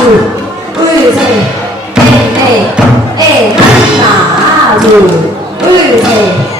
둘, 둘, 셋, 넷, 넷, 하나, 둘, 둘, 셋.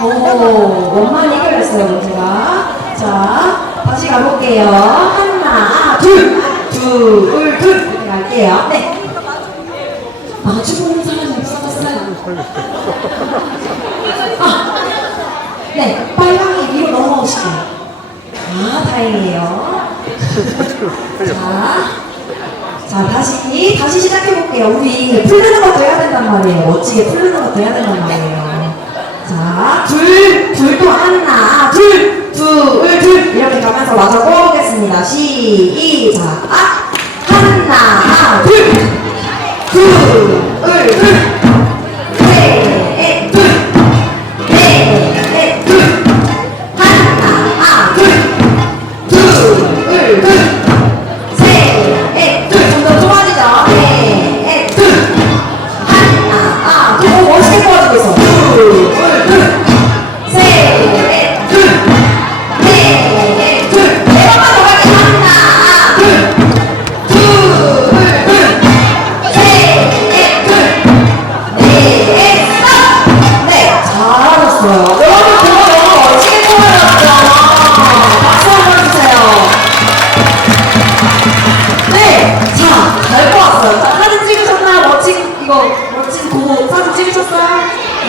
오, 원만 해결했어요, 문제가. 자, 다시 가볼게요. 하나, 둘, 둘, 둘. 이렇게 갈게요. 네. 마주보는 사람이 없어졌어요. 아, 네, 빨강이 위로 넘어오시게요. 아, 다행이에요. 자, 자, 다시, 다시 시작해볼게요. 우리 풀르는 것도 해야 된단 말이에요. 멋지게 풀르는 것도 해야 된단 말이에요. 자, 둘, 둘도 하나, 둘, 둘, 둘. 이렇게 가면서 마저 꼬보겠습니다. 시작. 아, 하나, 둘, 둘, 둘,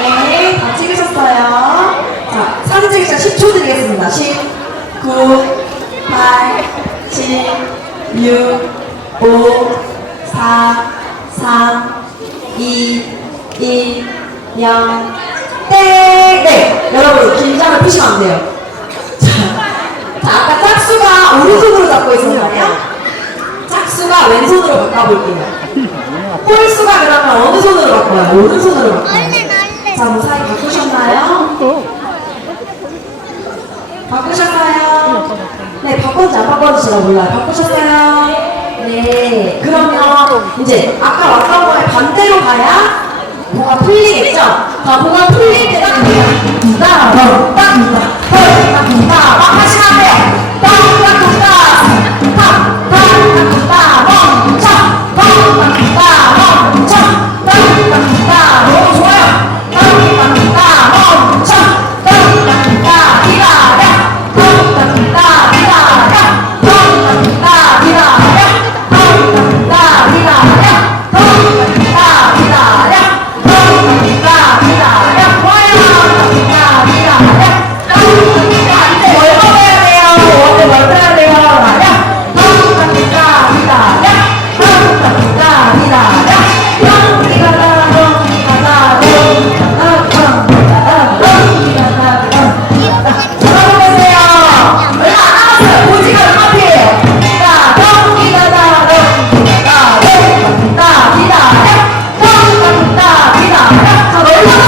네, 다 찍으셨어요. 자, 사진 찍기 시작 10초 드리겠습니다. 10, 9, 8, 7, 6, 5, 4, 3, 2, 1, 0, 땡! 네, 여러분, 긴장을 푸시면 안 돼요. 자, 자, 아까 짝수가 오른손으로 잡고 있었잖아요. 짝수가 왼손으로 바꿔볼게요. 홀수가 그러면 어느 손으로 바꿔요? 오른손으로 바꿔요. 자, 무사히 바꾸셨나요? 바꾸셨나요? 네, 바꿨는지 안 바꿨는지 제가 몰라요. 바꾸셨어요? 네, 그러면 이제 아까 왔던 거에 반대로 가야 뭐가 풀리겠죠? 자, 뭐가 풀릴 때 딱, 딱, 딱, 딱, 딱, 딱, 딱, 하시면 안 돼요. 기다